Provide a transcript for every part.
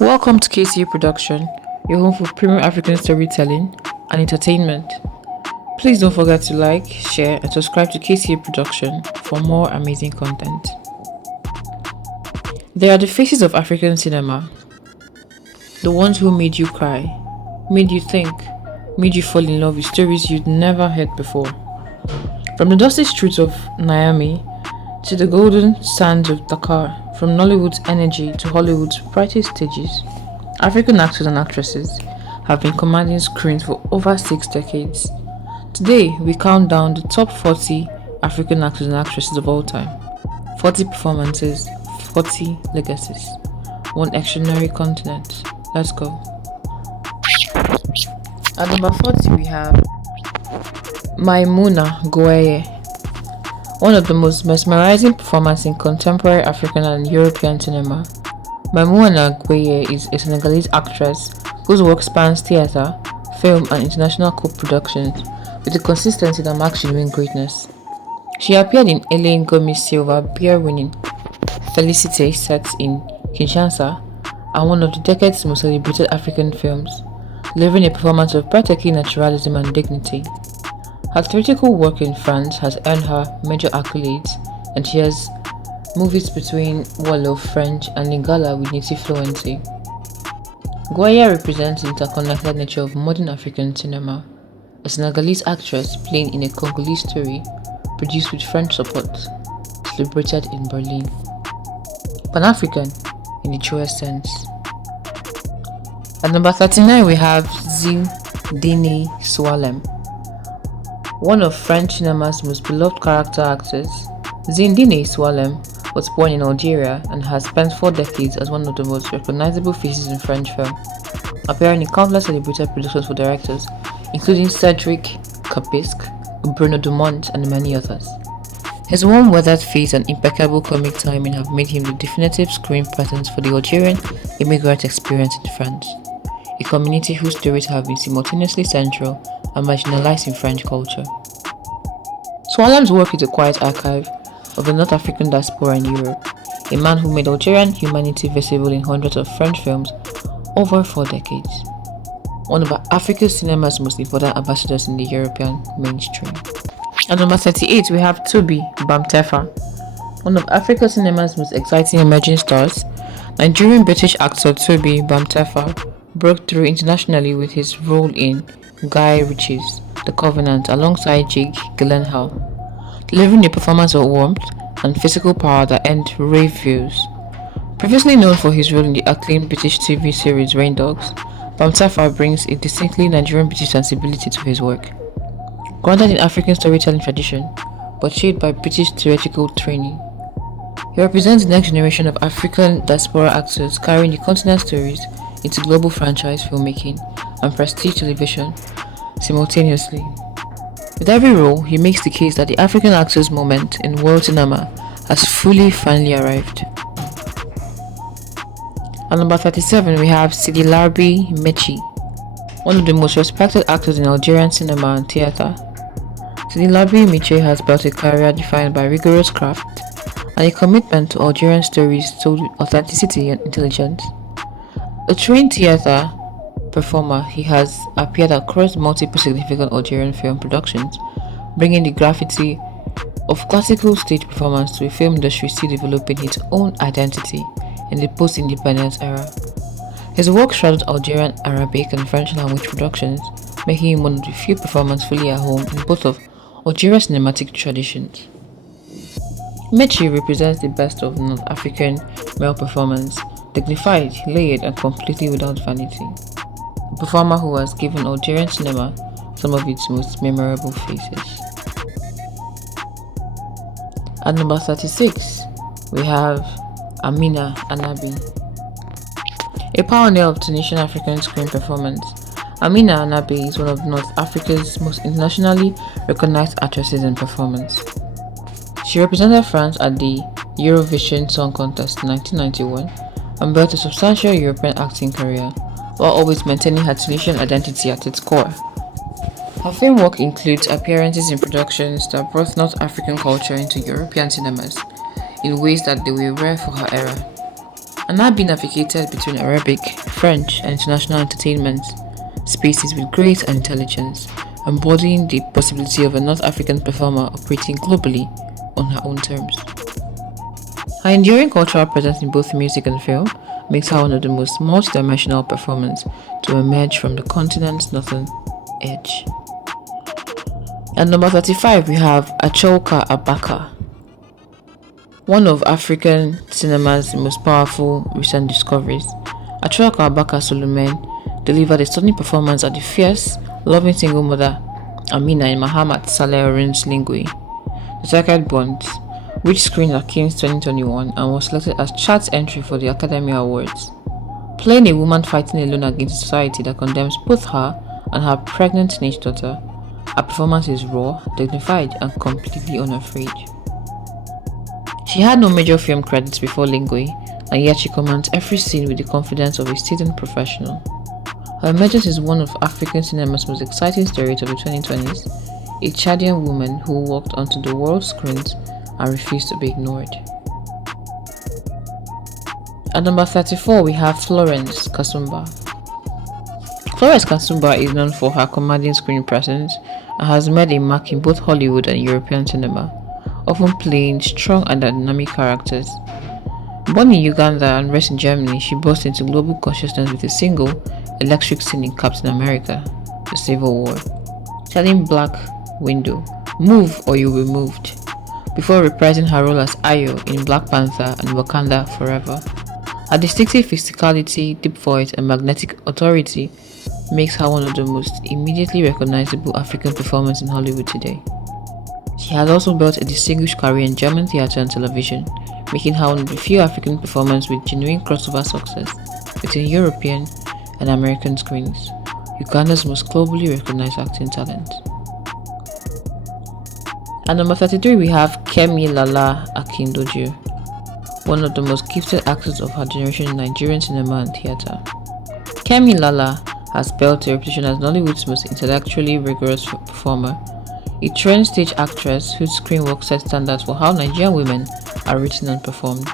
Welcome to KCA Production, your home for premium African storytelling and entertainment. Please don't forget to like, share, and subscribe to KCA Production for more amazing content. They are the faces of African cinema, the ones who made you cry, made you think, made you fall in love with stories you'd never heard before. From the dusty streets of Miami to the golden sands of Dakar, from Nollywood's energy to Hollywood's brightest stages, African actors and actresses have been commanding screens for over 6 decades. Today, we count down the top 40 African actors and actresses of all time. 40 performances, 40 legacies, one extraordinary continent. Let's go. At number 40, we have Maimouna Goueye, one of the most mesmerizing performances in contemporary African and European cinema. Maimouna Goueye is a Senegalese actress whose work spans theatre, film, and international co-productions with a consistency that marks genuine greatness. She appeared in Elaine Gomis Silva Beer-winning Felicite set in Kinshasa and one of the decade's most celebrated African films, delivering a performance of breathtaking naturalism and dignity. Her theatrical work in France has earned her major accolades, and she has movies between Wolof, French, and Lingala with native fluency. Goueye represents the interconnected nature of modern African cinema, a Senegalese actress playing in a Congolese story produced with French support, celebrated in Berlin. Pan-African in the truest sense. At number 39, we have Zindine Soualem, one of French cinema's most beloved character actors. Zindine Soualem was born in Algeria and has spent 4 decades as one of the most recognizable faces in French film, appearing in countless celebrated productions for directors, including Cedric Capisque, Bruno Dumont, and many others. His warm-weathered face and impeccable comic timing have made him the definitive screen presence for the Algerian immigrant experience in France, a community whose stories have been simultaneously central and marginalized in French culture. Soualem's work is a quiet archive of the North African diaspora in Europe, a man who made Algerian humanity visible in hundreds of French films over 4 decades. One of African cinema's most important ambassadors in the European mainstream. At number 38, we have Tobi Bamtefa, one of African cinema's most exciting emerging stars. Nigerian-British actor Tobi Bamtefa broke through internationally with his role in Guy Ritchie's The Covenant alongside Jake Gyllenhaal, delivering a performance of warmth and physical power that earned rave reviews. Previously known for his role in the acclaimed British TV series Rain Dogs, Bamtefa brings a distinctly Nigerian-British sensibility to his work. Grounded in African storytelling tradition, but shaped by British theatrical training, he represents the next generation of African diaspora actors carrying the continent's stories into global franchise filmmaking and prestige television simultaneously. With every role, he makes the case that the African actor's moment in world cinema has finally arrived. At number 37, we have Sidi Larbi Mechi, one of the most respected actors in Algerian cinema and theatre. Sidi Larbi Mechi has built a career defined by rigorous craft and a commitment to Algerian stories told with authenticity and intelligence. A trained theatre performer, he has appeared across multiple significant Algerian film productions, bringing the gravity of classical stage performance to a film industry still developing its own identity in the post-independence era. His work shrouded Algerian, Arabic, and French language productions, making him one of the few performers fully at home in both of Algeria's cinematic traditions. Mechi represents the best of North African male performance, dignified, layered, and completely without vanity. A performer who has given Algerian cinema some of its most memorable faces. At number 36, we have Amina Anabi, a pioneer of Tunisian African screen performance. Amina Anabi is one of North Africa's most internationally recognized actresses in performance. She represented France at the Eurovision Song Contest in 1991 and built a substantial European acting career, while always maintaining her Tunisian identity at its core. Her film work includes appearances in productions that brought North African culture into European cinemas in ways that they were rare for her era. and have been navigated between Arabic, French, and international entertainment spaces with grace and intelligence, embodying the possibility of a North African performer operating globally on her own terms. Her enduring cultural presence in both music and film makes her one of the most multidimensional performers to emerge from the continent's northern edge. At number 35, we have Achoka Abaka, one of African cinema's most powerful recent discoveries. Achoka Abaka Solomon delivered a stunning performance as the fierce, loving single mother Amina in Mahamat Saleh Orun's Lingui, The Sacred Bond, which screened at Cannes 2021 and was selected as chart entry for the Academy Awards. Playing a woman fighting alone against a society that condemns both her and her pregnant teenage daughter, her performance is raw, dignified, and completely unafraid. She had no major film credits before Lingui, and yet she commands every scene with the confidence of a seasoned professional. Her emergence is one of African cinema's most exciting stories of the 2020s, a Chadian woman who walked onto the world screens and refused to be ignored. At number 34, we have Florence Kasumba. Florence Kasumba is known for her commanding screen presence and has made a mark in both Hollywood and European cinema, often playing strong and dynamic characters. Born in Uganda and raised in Germany, she burst into global consciousness with a single, electric scene in Captain America: The Civil War, telling Black Widow, "Move or you'll be moved," before reprising her role as Ayo in Black Panther and Wakanda Forever. Her distinctive physicality, deep voice, and magnetic authority makes her one of the most immediately recognizable African performers in Hollywood today. She has also built a distinguished career in German theatre and television, making her one of the few African performers with genuine crossover success between European and American screens, Uganda's most globally recognized acting talent. At number 33, we have Kemi Lala Akindoju, one of the most gifted actors of her generation in Nigerian cinema and theatre. Kemi Lala has built a reputation as Nollywood's most intellectually rigorous performer, a trained stage actress whose screen work set standards for how Nigerian women are written and performed.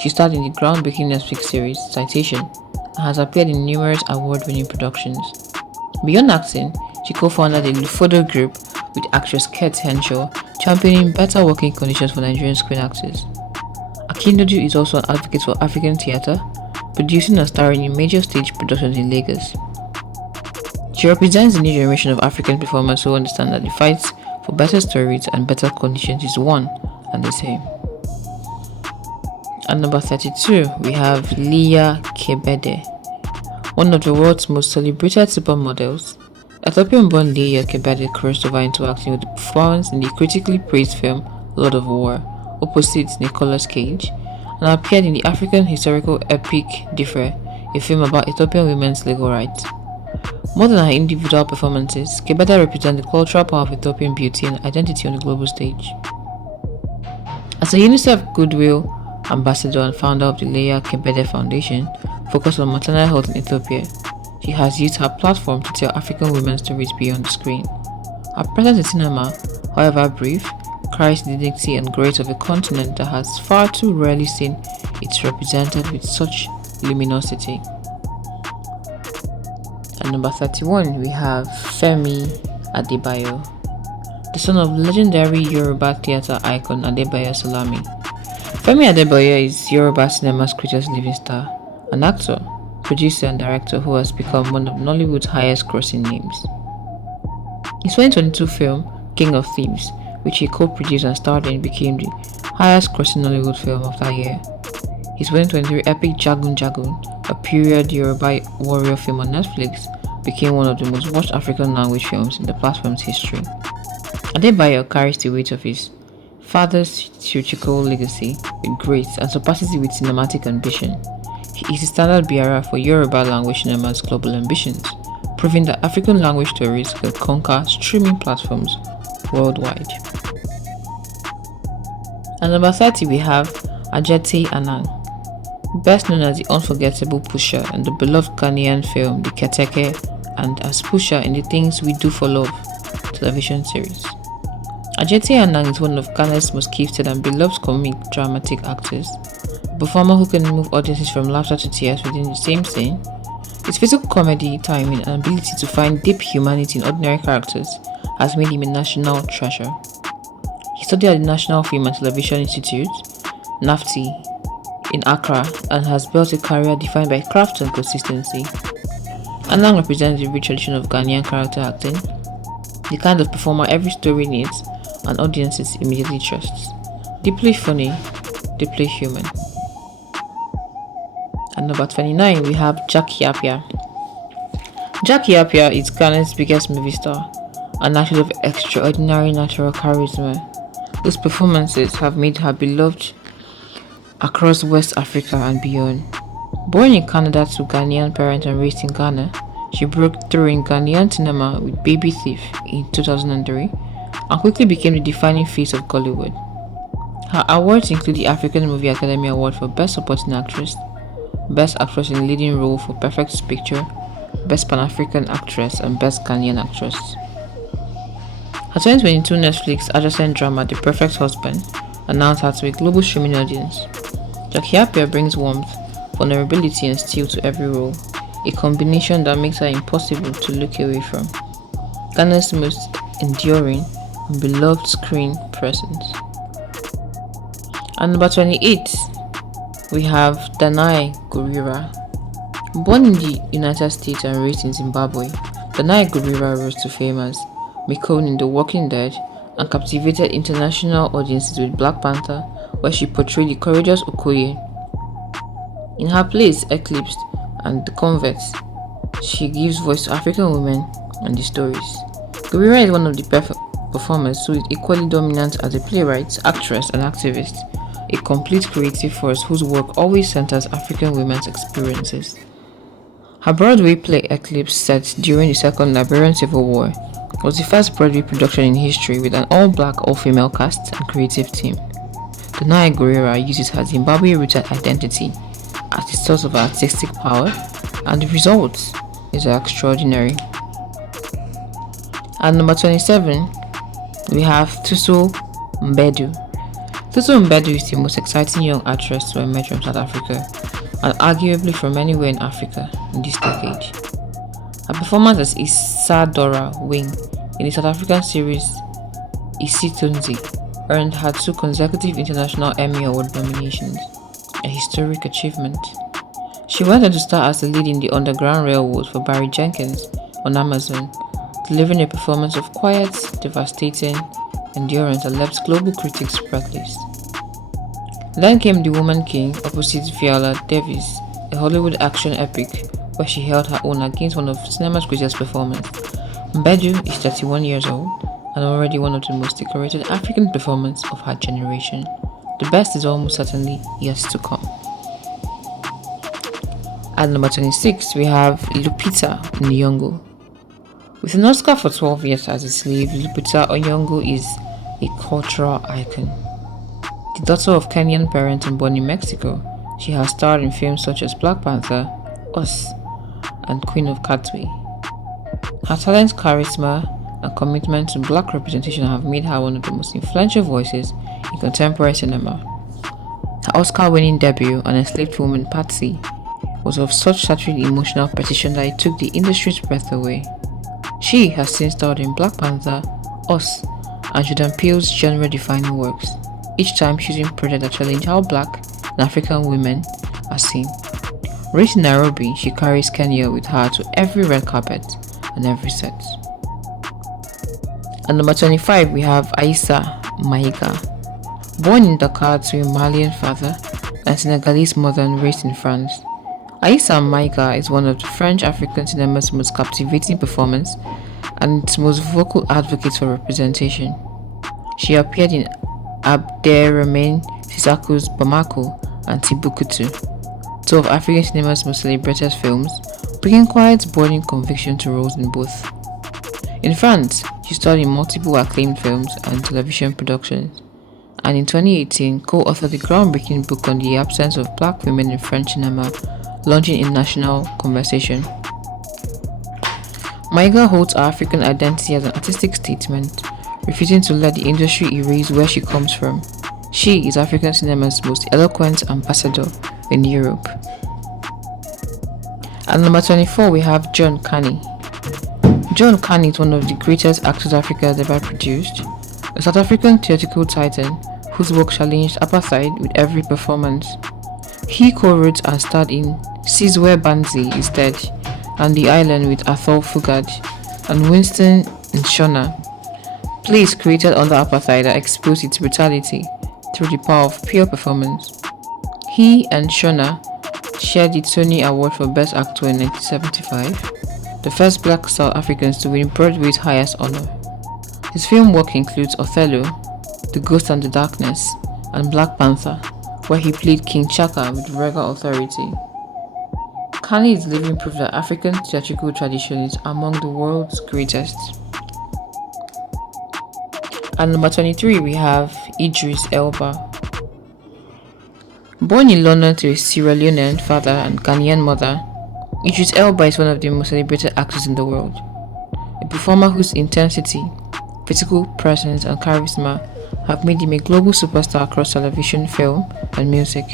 She starred in the groundbreaking Netflix series Citation and has appeared in numerous award-winning productions. Beyond acting, she co-founded the Lufodo Group with actress Kate Henshaw, championing better working conditions for Nigerian screen actors. Akindoju is also an advocate for African theatre, producing and starring in major stage productions in Lagos. She represents the new generation of African performers who understand that the fight for better stories and better conditions is one and the same. At number 32, we have Leah Kebede, one of the world's most celebrated supermodels. Ethiopian-born Leah Kebede crossed over into acting with a performance in the critically praised film Lord of War, opposite Nicolas Cage, and appeared in the African historical epic Difre, a film about Ethiopian women's legal rights. More than her individual performances, Kebede represents the cultural power of Ethiopian beauty and identity on the global stage. As a UNICEF Goodwill Ambassador and founder of the Leah Kebede Foundation, focused on maternal health in Ethiopia, she has used her platform to tell African women's stories beyond the screen. Her presence in cinema, however brief, carries the dignity and grace of a continent that has far too rarely seen it represented with such luminosity. At number 31, we have Femi Adebayo, the son of legendary Yoruba theatre icon Adebayo Salami. Femi Adebayo is Yoruba cinema's greatest living star, an actor, producer and director who has become one of Nollywood's highest grossing names. His 2022 film, King of Thieves, which he co-produced and starred in, became the highest grossing Nollywood film of that year. His 2023 epic Jagun Jagun, a period Yoruba warrior film on Netflix, became one of the most watched African language films in the platform's history. Adebayo carries the weight of his father's theatrical legacy with grace and surpasses it with cinematic ambition. He is the standard bearer for Yoruba language cinema's global ambitions, proving that African language stories can conquer streaming platforms worldwide. At number 30, we have Adjetey Anang, best known as the unforgettable Pusha in the beloved Ghanaian film The Keteke and as Pusha in the Things We Do for Love television series. Adjetey Anang is one of Ghana's most gifted and beloved comic dramatic actors. performer who can move audiences from laughter to tears within the same scene. His physical comedy, timing, and ability to find deep humanity in ordinary characters has made him a national treasure. He studied at the National Film and Television Institute, NAFTI, in Accra, and has built a career defined by craft and consistency. Anang represents the rich tradition of Ghanaian character acting, the kind of performer every story needs and audiences immediately trusts. Deeply funny, deeply human. At number 29, we have Jackie Appiah. Jackie Appiah is Ghana's biggest movie star, an actress of extraordinary natural charisma, whose performances have made her beloved across West Africa and beyond. Born in Canada to Ghanaian parents and raised in Ghana, she broke through in Ghanaian cinema with Baby Thief in 2003 and quickly became the defining face of Gollywood. Her awards include the African Movie Academy Award for Best Supporting Actress, Best Actress in Leading Role for Perfect Picture, Best Pan-African Actress, and Best Ghanaian Actress. Her 2022 Netflix adjacent drama The Perfect Husband announced her to a global streaming audience. Jackie Appiah brings warmth, vulnerability, and steel to every role, a combination that makes her impossible to look away from. Ghana's most enduring and beloved screen presence. At number 28, we have Danai Gurira. Born in the United States and raised in Zimbabwe, Danai Gurira rose to fame as Mikone in The Walking Dead and captivated international audiences with Black Panther, where she portrayed the courageous Okoye. In her plays Eclipsed and The Converts, she gives voice to African women and their stories. Gurira is one of the performers who is equally dominant as a playwright, actress, and activist, a complete creative force whose work always centers African women's experiences. Her Broadway play Eclipse, set during the Second Liberian Civil War, was the first Broadway production in history with an all-black, all-female cast and creative team. Danai Gurira uses her Zimbabwe-rooted identity as the source of her artistic power, and the result is extraordinary. At number 27, we have Thuso Mbedu. Thuso Mbedu is the most exciting young actress to emerge from South Africa, and arguably from anywhere in Africa in this decade. Her performance as Isadora Wing in the South African series Isitonzi earned her 2 consecutive International Emmy Award nominations, a historic achievement. She went on to star as the lead in The Underground Railroad for Barry Jenkins on Amazon, delivering a performance of quiet, devastating endurance that left global critics breathless. Then came The Woman King opposite Viola Davis, a Hollywood action epic where she held her own against one of cinema's greatest performers. Mbedu is 31 years old and already one of the most decorated African performers of her generation. The best is almost certainly yet to come. At number 26, we have Lupita Nyong'o. With an Oscar for 12 years as a slave, Lupita Nyong'o is a cultural icon. The daughter of Kenyan parents and born in Mexico, she has starred in films such as Black Panther, Us, and Queen of Katwe. Her talent, charisma, and commitment to black representation have made her one of the most influential voices in contemporary cinema. Her Oscar-winning debut, An Enslaved Woman, Patsy, was of such saturated emotional precision that it took the industry's breath away. She has since starred in Black Panther, Us, and Jordan Peele's genre-defining works, each time choosing projects that challenge how black and African women are seen. Raised in Nairobi, she carries Kenya with her to every red carpet and every set. At number 25, we have Aissa Maïga. Born in Dakar to a Malian father and Senegalese mother and raised in France, Aissa Maïga is one of the French African cinema's most captivating performers and its most vocal advocates for representation. She appeared in Abderrahmane Sissako's Bamako and Timbuktu, 2 of African cinema's most celebrated films, bringing quiet, burning conviction to roles in both. In France, she starred in multiple acclaimed films and television productions, and in 2018 co-authored the groundbreaking book on the absence of black women in French cinema, launching international conversation. Maïga holds her African identity as an artistic statement, refusing to let the industry erase where she comes from. She is African cinema's most eloquent ambassador in Europe. At number 24, we have John Kani. John Kani is one of the greatest actors Africa has ever produced, a South African theatrical titan whose work challenged apartheid with every performance. He co-wrote and starred in Sizwe Banzi is Dead and The Island with Athol Fugard and Winston Nshona, plays created under apartheid that exposed its brutality through the power of pure performance. He and Nshona shared the Tony Award for Best Actor in 1975, the first black South Africans to win Broadway's highest honor. His film work includes Othello, The Ghost and the Darkness, and Black Panther, where he played King Chaka with regal authority. Kani is living proof that African theatrical tradition is among the world's greatest. At number 23, we have Idris Elba. Born in London to a Sierra Leonean father and Ghanaian mother, Idris Elba is one of the most celebrated actors in the world. A performer whose intensity, physical presence, and charisma have made him a global superstar across television, film, and music.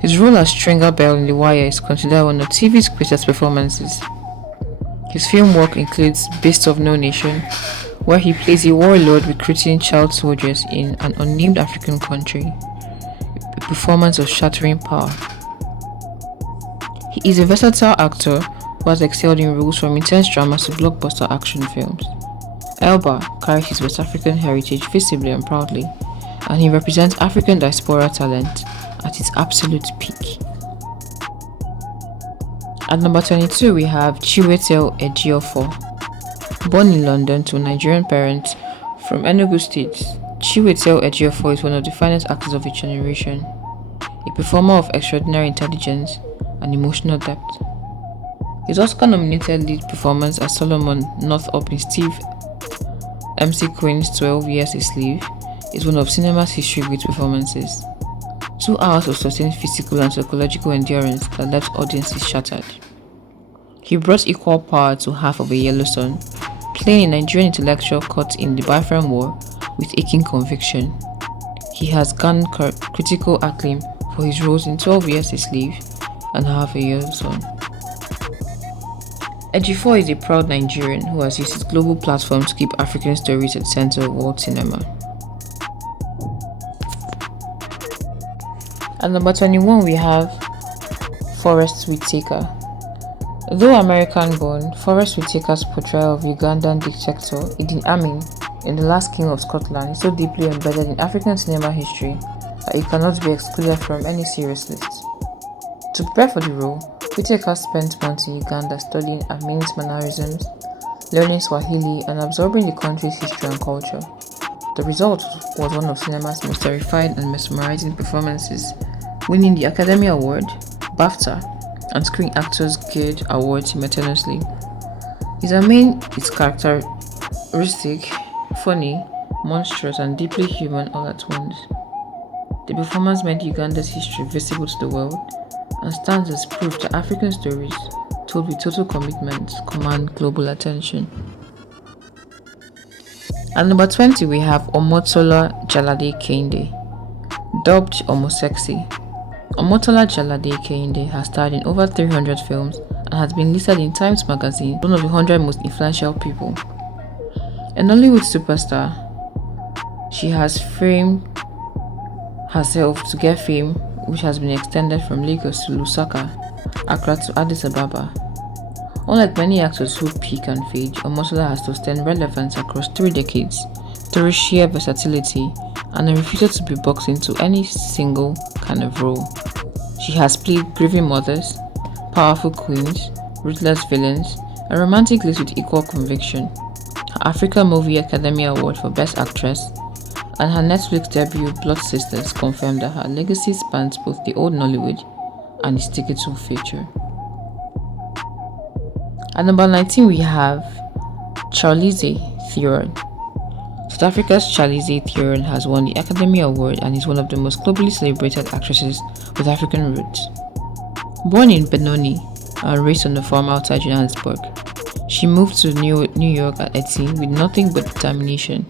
His role as Stringer Bell in The Wire is considered one of TV's greatest performances. His film work includes Beasts of No Nation, where he plays a warlord recruiting child soldiers in an unnamed African country, a performance of shattering power. He is a versatile actor who has excelled in roles from intense dramas to blockbuster action films. Elba carries his West African heritage visibly and proudly, and he represents African diaspora talent at its absolute peak. At number 22, we have Chiwetel Ejiofor. Born in London to Nigerian parents from Enugu State, Chiwetel Ejiofor is one of the finest actors of his generation, a performer of extraordinary intelligence and emotional depth. His Oscar-nominated lead performance as Solomon Northup in Steve MC Queen's 12 Years a Slave is one of cinema's history great performances. 2 hours of sustained physical and psychological endurance that left audiences shattered. He brought equal power to half of a yellow sun, playing a Nigerian intellectual caught in the Biafran War with aching conviction. He has garnered critical acclaim for his roles in 12 Years a Slave and Half a Yellow Sun. Ejiofor is a proud Nigerian who has used his global platform to keep African stories at the center of world cinema. At number 21, we have Forest Whitaker. Though American-born, Forest Whitaker's portrayal of Ugandan dictator Idi Amin in The Last King of Scotland is so deeply embedded in African cinema history that it cannot be excluded from any serious list. To prepare for the role, Whitaker spent months in Uganda studying Amin's mannerisms, learning Swahili, and absorbing the country's history and culture. The result was one of cinema's most terrifying and mesmerizing performances, winning the Academy Award, BAFTA, and Screen Actors Guild awards simultaneously. His Amin is characteristic, funny, monstrous, and deeply human all at once. The performance made Uganda's history visible to the world and stands as proof that African stories, told with total commitment, command global attention. At number 20, we have Omotola Jalade Kehinde. Dubbed Omosexy, Omotola Jalade Kehinde has starred in over 300 films and has been listed in Times Magazine as one of the 100 most influential people. A Nollywood superstar, she has framed herself to get fame, which has been extended from Lagos to Lusaka, Accra to Addis Ababa. Unlike many actors who peak and fade, Omotola has sustained relevance across 3 decades through sheer versatility and a refusal to be boxed into any single kind of role. She has played grieving mothers, powerful queens, ruthless villains, and romantic leads with equal conviction. Her Africa Movie Academy Award for Best Actress and her Netflix debut Blood Sisters confirmed that her legacy spans both the old Nollywood and its digital future. At number 19, we have Charlize Theron. South Africa's Charlize Theron has won the Academy Award and is one of the most globally celebrated actresses with African roots. Born in Benoni and raised on a farm outside Johannesburg, she moved to New York at 18 with nothing but determination.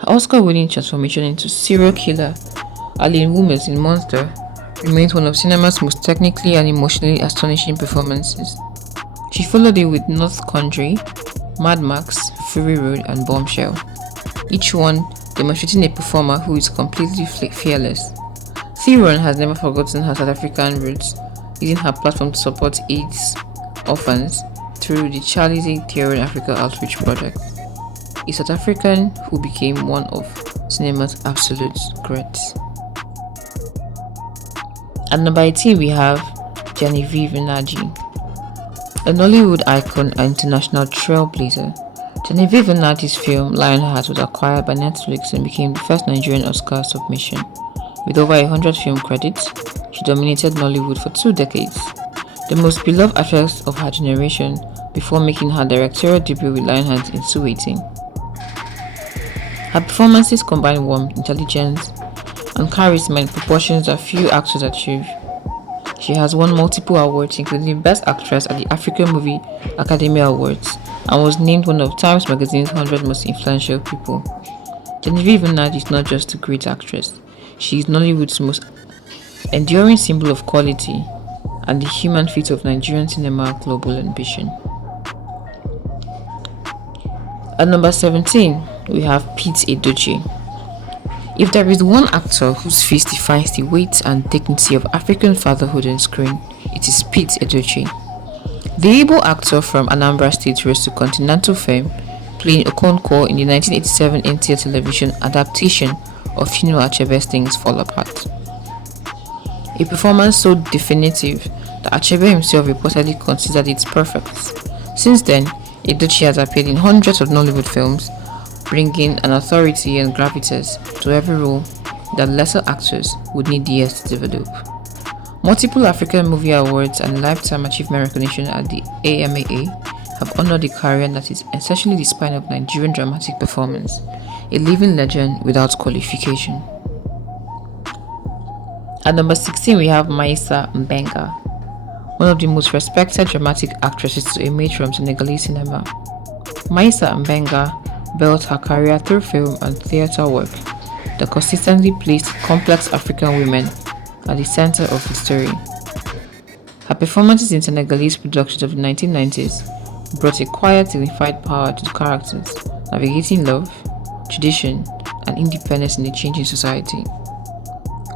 Her Oscar-winning transformation into serial killer Aline Wumes in Monster remains one of cinema's most technically and emotionally astonishing performances. She followed it with North Country, Mad Max, Fury Road, and Bombshell, each one demonstrating a performer who is completely fearless. Theron has never forgotten her South African roots, using her platform to support AIDS orphans through the Charlize Theron Africa Outreach Project, a South African who became one of cinema's absolute greats. At number 18, we have Genevieve Nnaji, a Nollywood icon and international trailblazer. Genevieve Nnaji's film Lionheart was acquired by Netflix and became the first Nigerian Oscar submission. With over 100 film credits, she dominated Nollywood for 2 decades, the most beloved actress of her generation, before making her directorial debut with Lionheart in 2018. Her performances combine warmth, intelligence, and charisma in proportions that few actors achieve. She has won multiple awards, including Best Actress at the African Movie Academy Awards, and was named one of Times Magazine's 100 Most Influential People. Genevieve Nnaji is not just a great actress, she is Nollywood's most enduring symbol of quality and the human feat of Nigerian cinema global ambition. At number 17, we have Pete Edochie. If there is one actor whose face defines the weight and dignity of African fatherhood on screen, it is Pete Edochie. The Igbo actor from Anambra State rose to continental fame, playing Okonkwo in the 1987 NTA television adaptation of Chinua Achebe's Things Fall Apart. A performance so definitive that Achebe himself reportedly considered it perfect. Since then, Edochie has appeared in hundreds of Nollywood films, bringing an authority and gravitas to every role that lesser actors would need years to develop. Multiple African Movie Awards and Lifetime Achievement Recognition at the AMAA have honored a career that is essentially the spine of Nigerian dramatic performance, a living legend without qualification. At number 16, we have Maïssa Mbenga, one of the most respected dramatic actresses to emerge from Senegalese cinema. Maïssa Mbenga built her career through film and theatre work that consistently placed complex African women at the center of the story. Her performances in Senegalese productions of the 1990s brought a quiet, dignified power to the characters, navigating love, tradition, and independence in a changing society.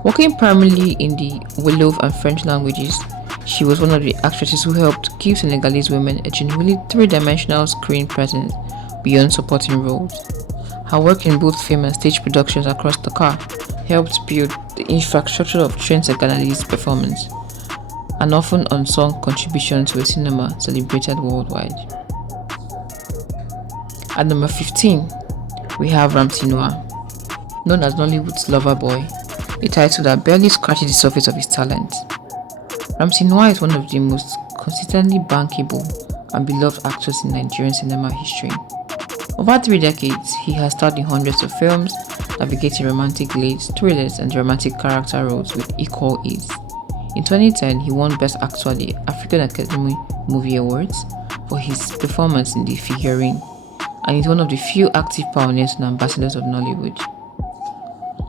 Working primarily in the Wolof and French languages, she was one of the actresses who helped give Senegalese women a genuinely three-dimensional screen presence beyond supporting roles. Her work in both film and stage productions across Dakar helped build the infrastructure of trained Senegalese performance, an often unsung contribution to a cinema celebrated worldwide. At number 15, we have Ramsey Nouah, known as Nollywood's lover boy, a title that barely scratches the surface of his talent. Ramsey Nouah is one of the most consistently bankable and beloved actors in Nigerian cinema history. Over 3 decades, he has starred in hundreds of films, navigating romantic leads, thrillers, and dramatic character roles with equal ease. In 2010, he won Best Actor at the African Academy Movie Awards for his performance in The Figurine, and is one of the few active pioneers and ambassadors of Nollywood.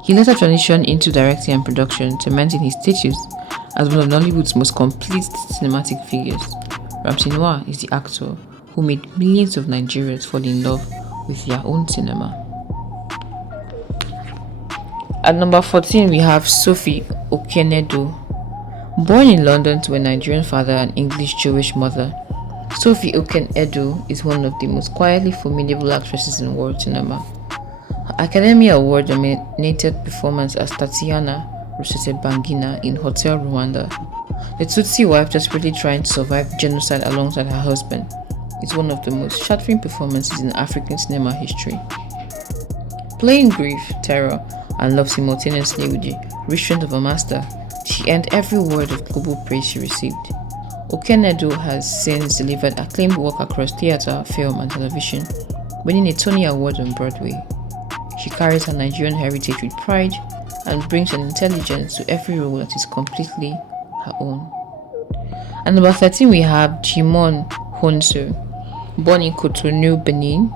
He later transitioned into directing and production, cementing his status as one of Nollywood's most complete cinematic figures. Ramsey Nouah is the actor who made millions of Nigerians fall in love with their own cinema. At number 14, we have Sophie Okonedo. Born in London to a Nigerian father and English Jewish mother, Sophie Okonedo is one of the most quietly formidable actresses in world cinema. Her Academy Award nominated performance as Tatiana Rusesabagina in Hotel Rwanda, the Tutsi wife desperately trying to survive genocide alongside her husband, is one of the most shattering performances in African cinema history. Playing grief, terror, and love simultaneously with the restraint of a master, she earned every word of global praise she received. Okonedo has since delivered acclaimed work across theatre, film, and television, winning a Tony Award on Broadway. She carries her Nigerian heritage with pride and brings an intelligence to every role that is completely her own. At number 13, we have Djimon Hounsou. Born in Cotonou, Benin,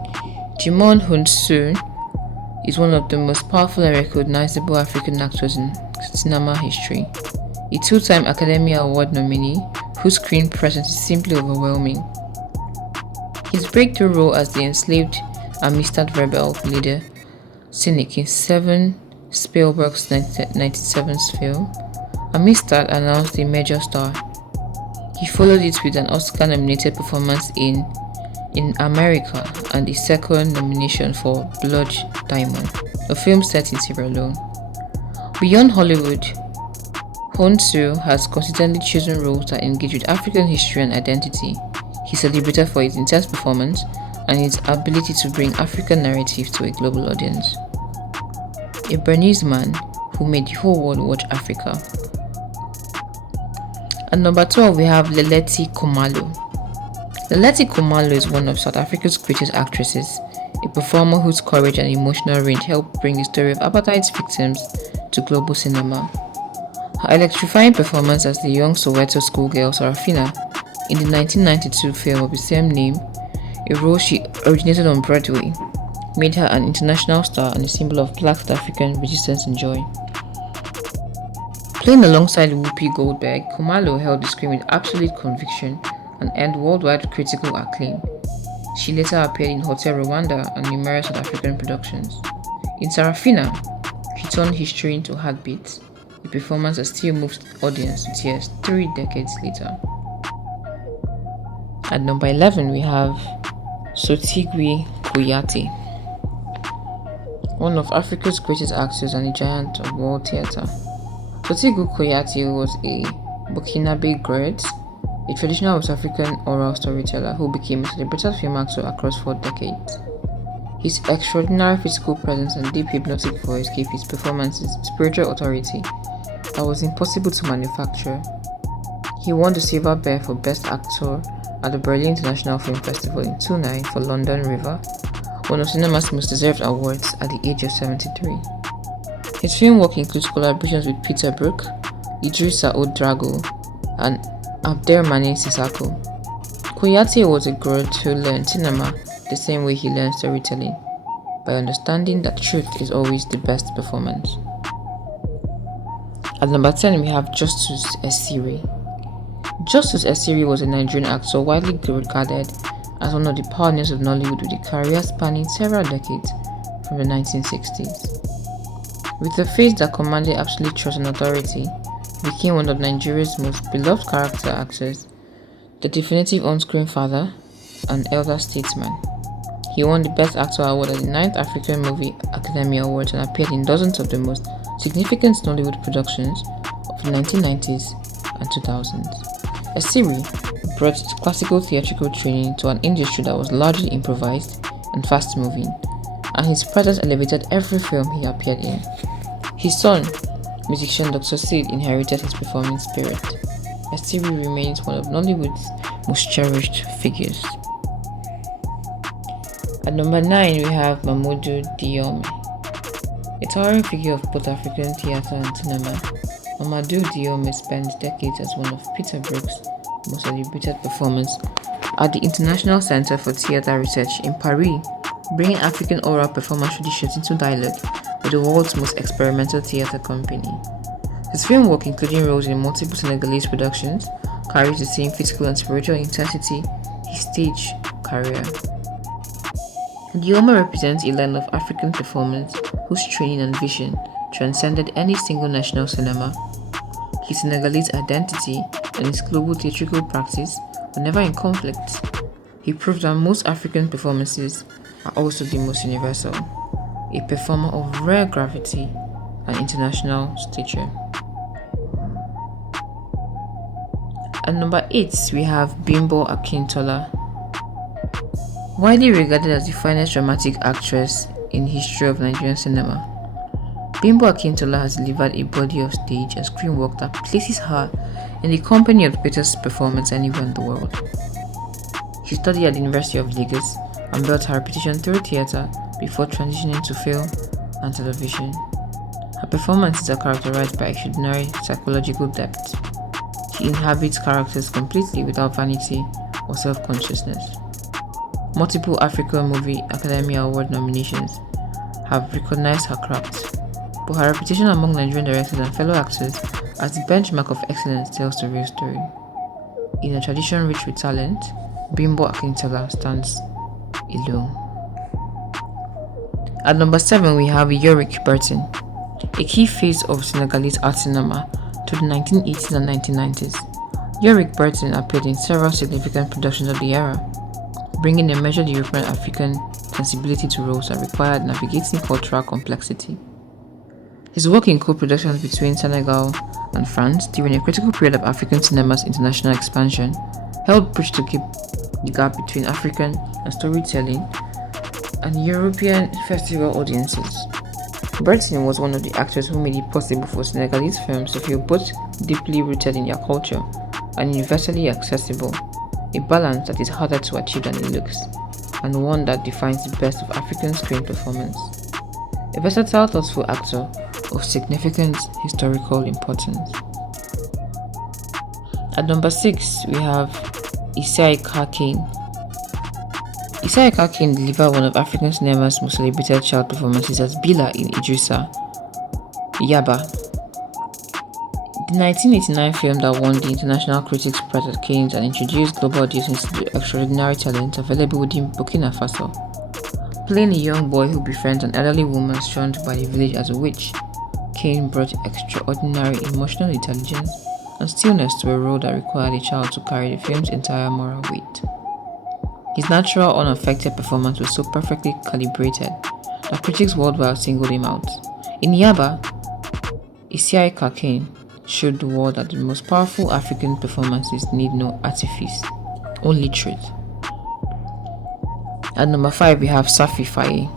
Djimon Hounsou is one of the most powerful and recognizable African actors in cinema history. A two-time Academy Award nominee whose screen presence is simply overwhelming. His breakthrough role as the enslaved Amistad rebel leader Cynic in Spielberg's 1997 film, Amistad announced a major star. He followed it with an Oscar-nominated performance in America and a second nomination for Blood Diamond, a film set in Sierra Leone. Beyond Hollywood, Hounsou has consistently chosen roles that engage with African history and identity. He's celebrated for his intense performance and his ability to bring African narratives to a global audience. A Bernese man who made the whole world watch Africa. At number 12, we have Leleti Khumalo. Leleti Khumalo is one of South Africa's greatest actresses, a performer whose courage and emotional range helped bring the story of apartheid's victims to global cinema. Her electrifying performance as the young Soweto schoolgirl Sarafina in the 1992 film of the same name, a role she originated on Broadway, made her an international star and a symbol of Black South African resistance and joy. Playing alongside Whoopi Goldberg, Khumalo held the screen with absolute conviction and earned worldwide critical acclaim. She later appeared in Hotel Rwanda and numerous South African productions. In Sarafina, she turned history into heartbeats, a performance that still moves the audience to tears 3 decades later. At number 11, we have Sotigui Kouyate, one of Africa's greatest actors and a giant of world theatre. Sotigui Kouyate was a Burkinabe grad, a traditional West African oral storyteller who became a celebrated film actor across 4 decades. His extraordinary physical presence and deep hypnotic voice gave his performances spiritual authority that was impossible to manufacture. He won the Silver Bear for Best Actor at the Berlin International Film Festival in 2009 for London River, one of cinema's most deserved awards at the age of 73. His film work includes collaborations with Peter Brook, Idrissa Odrago, and Abderrahmane Sissako. Kouyate was a grad who learned cinema the same way he learned storytelling, by understanding that truth is always the best performance. At number 10, we have Justus Esiri. Justus Esiri was a Nigerian actor widely regarded as one of the pioneers of Nollywood with a career spanning several decades from the 1960s. With a face that commanded absolute trust and authority, he became one of Nigeria's most beloved character actors, the definitive on-screen father, and elder statesman. He won the Best Actor award at the 9th African Movie Academy Awards and appeared in dozens of the most significant Nollywood productions of the 1990s and 2000s. Esiri brought classical theatrical training to an industry that was largely improvised and fast-moving, and his presence elevated every film he appeared in. His son, musician Dr. Sid, inherited his performing spirit. Esiri remains one of Nollywood's most cherished figures. At number 9, we have Mamoudou Diome, a towering figure of both African theatre and cinema. Mamoudou Diome spent decades as one of Peter Brook's most celebrated performers at the International Center for Theatre Research in Paris, bringing African oral performance traditions into dialogue with the world's most experimental theatre company. His film work, including roles in multiple Senegalese productions, carries the same physical and spiritual intensity his stage career. Diome represents a line of African performance whose training and vision transcended any single national cinema. His Senegalese identity and his global theatrical practice were never in conflict. He proved that most African performances are also the most universal, a performer of rare gravity and international stature. At number 8, we have Bimbo Akintola. Widely regarded as the finest dramatic actress in the history of Nigerian cinema, Bimbo Akintola has delivered a body of stage and screen work that places her in the company of the greatest performers anywhere in the world. She studied at the University of Lagos and built her reputation through theatre before transitioning to film and television. Her performances are characterized by extraordinary psychological depth. She inhabits characters completely without vanity or self-consciousness. Multiple African Movie Academy Award nominations have recognized her craft, but her reputation among Nigerian directors and fellow actors as the benchmark of excellence tells the real story. In a tradition rich with talent, Bimbo Akintola stands alone. At number 7, we have Yorick Burton, a key face of Senegalese art cinema to the 1980s and 1990s. Yorick Burton appeared in several significant productions of the era, bringing a measured European African sensibility to roles that required navigating cultural complexity. His work in co-productions between Senegal and France during a critical period of African cinema's international expansion helped bridge the gap between African and storytelling and European festival audiences. Burton was one of the actors who made it possible for Senegalese films to feel both deeply rooted in their culture and universally accessible, a balance that is harder to achieve than it looks, and one that defines the best of African screen performance. A versatile, thoughtful actor of significant historical importance. At number 6, we have Issa-Ika Kane. Issa-Ika Kane delivered one of African cinema's most celebrated child performances as Bila in Idrissa Yaba, the 1989 film that won the International Critics Prize at Cannes and introduced global audiences to the extraordinary talent available within Burkina Faso. Playing a young boy who befriends an elderly woman shunned by the village as a witch, Kane brought extraordinary emotional intelligence and stillness to a role that required a child to carry the film's entire moral weight. His natural, unaffected performance was so perfectly calibrated that critics worldwide singled him out. In Yaba, Issa-Ika Kane showed the world that the most powerful African performances need no artifice, only truth. At number 5, we have Safi Faye.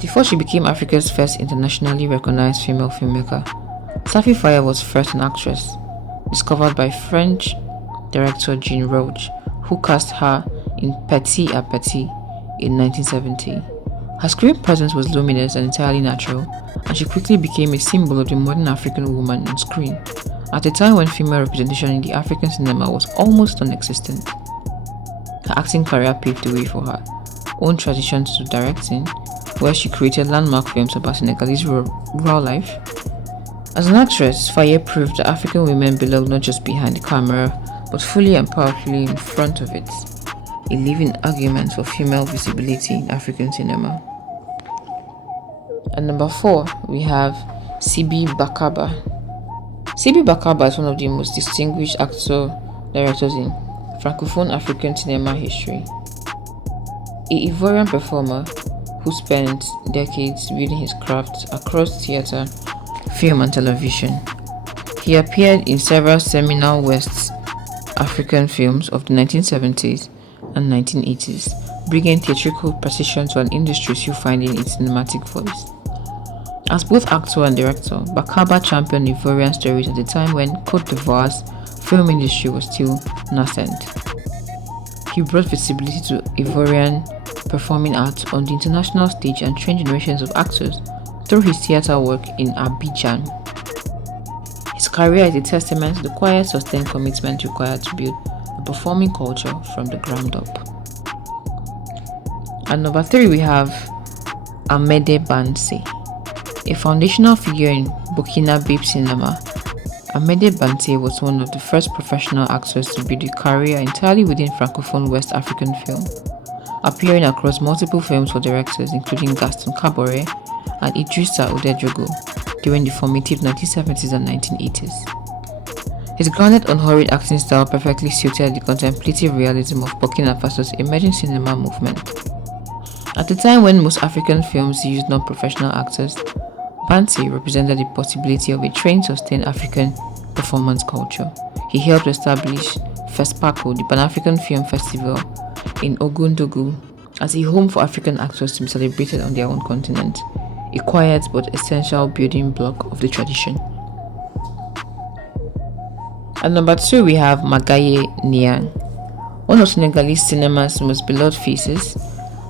Before she became Africa's first internationally recognized female filmmaker, Safi Faye was first an actress, discovered by French director Jean Roche, who cast her in Petit à Petit in 1970. Her screen presence was luminous and entirely natural, and she quickly became a symbol of the modern African woman on screen, at a time when female representation in the African cinema was almost non-existent. Her acting career paved the way for her own transition to directing, where she created landmark films about Senegalese rural life. As an actress, Faye proved that African women belong not just behind the camera, but fully and powerfully in front of it, a living argument for female visibility in African cinema. At number 4, we have Sibi Bakaba. Sibi Bakaba is one of the most distinguished actor-directors in Francophone African cinema history. A Ivorian performer who spent decades building his craft across theatre, film and television. He appeared in several seminal West African films of the 1970s and 1980s, bringing theatrical precision to an industry still finding its cinematic voice. As both actor and director, Bakaba championed Ivorian stories at a time when Côte d'Ivoire's film industry was still nascent. He brought visibility to Ivorian performing arts on the international stage and trained generations of actors through his theatre work in Abidjan. His career is a testament to the quiet, sustained commitment required to build a performing culture from the ground up. At number 3, we have Amede Banse. A foundational figure in Burkinabe cinema, Amede Banse was one of the first professional actors to build a career entirely within Francophone West African film, appearing across multiple films for directors including Gaston Kaboré and Idrissa Odejogo during the formative 1970s and 1980s. His grounded, unhurried acting style perfectly suited the contemplative realism of Burkina Faso's emerging cinema movement. At a time when most African films used non-professional actors, Banse represented the possibility of a trained, sustained African performance culture. He helped establish FESPACO, the Pan-African Film Festival in Ouagadougou, as a home for African actors to be celebrated on their own continent, a quiet but essential building block of the tradition. At number 2, we have Magaye Niang. One of Senegalese cinema's most beloved faces,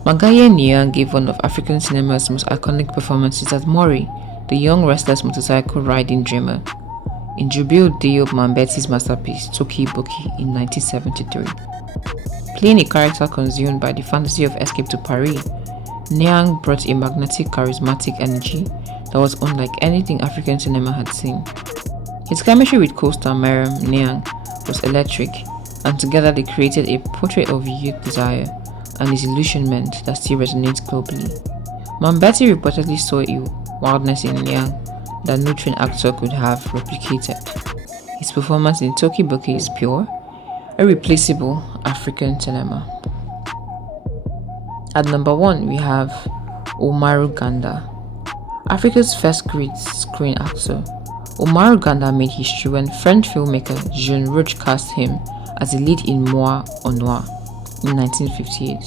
Magaye Niang gave one of African cinema's most iconic performances as Mori, the young restless motorcycle-riding dreamer, in Jubil Diop Mambeti's masterpiece Toki Boki in 1973. Playing a character consumed by the fantasy of escape to Paris, Niang brought a magnetic, charismatic energy that was unlike anything African cinema had seen. His chemistry with co-star Miriam Niang was electric, and together they created a portrait of youth desire and disillusionment that still resonates globally. Mambeti reportedly saw a wildness in Niang that no trained actor could have replicated. His performance in Toki Boki is pure, irreplaceable African cinema. At number 1, we have Umaru Ganda, Africa's first great screen actor. Umaru Ganda made history when French filmmaker Jean Roch cast him as the lead in Moi au Noir in 1958.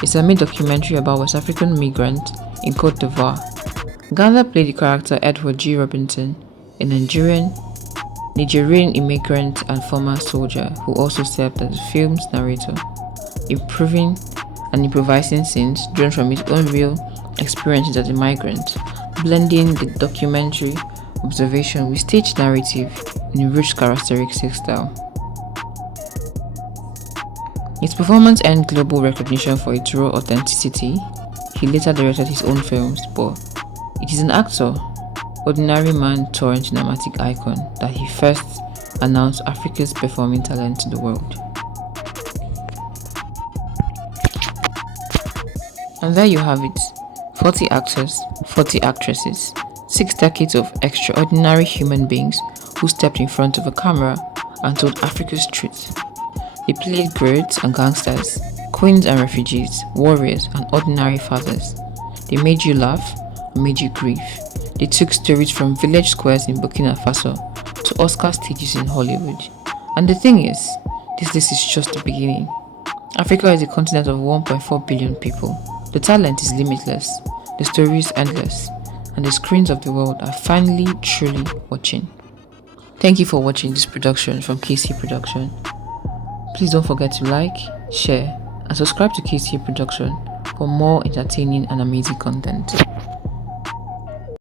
It's a mid-documentary about West African migrant in Cote d'Ivoire. Ganda played the character Edward G. Robinson, a Nigerian immigrant and former soldier who also served as the film's narrator, improving and improvising scenes drawn from his own real experiences as a migrant, blending the documentary observation with stage narrative in a rich characteristic style. His performance earned global recognition for its raw authenticity. He later directed his own films, but it is an actor, ordinary man turned cinematic icon that he first announced Africa's performing talent to the world. And there you have it, 40 actors, 40 actresses, 6 decades of extraordinary human beings who stepped in front of a camera and told Africa's truth. They played greats and gangsters, queens and refugees, warriors and ordinary fathers. They made you laugh and made you grieve. They took stories from village squares in Burkina Faso to Oscar stages in Hollywood. And the thing is, this list is just the beginning. Africa is a continent of 1.4 billion people. The talent is limitless, the story is endless, and the screens of the world are finally truly watching. Thank you for watching this production from KC Production. Please don't forget to like, share, and subscribe to KC Production for more entertaining and amazing content.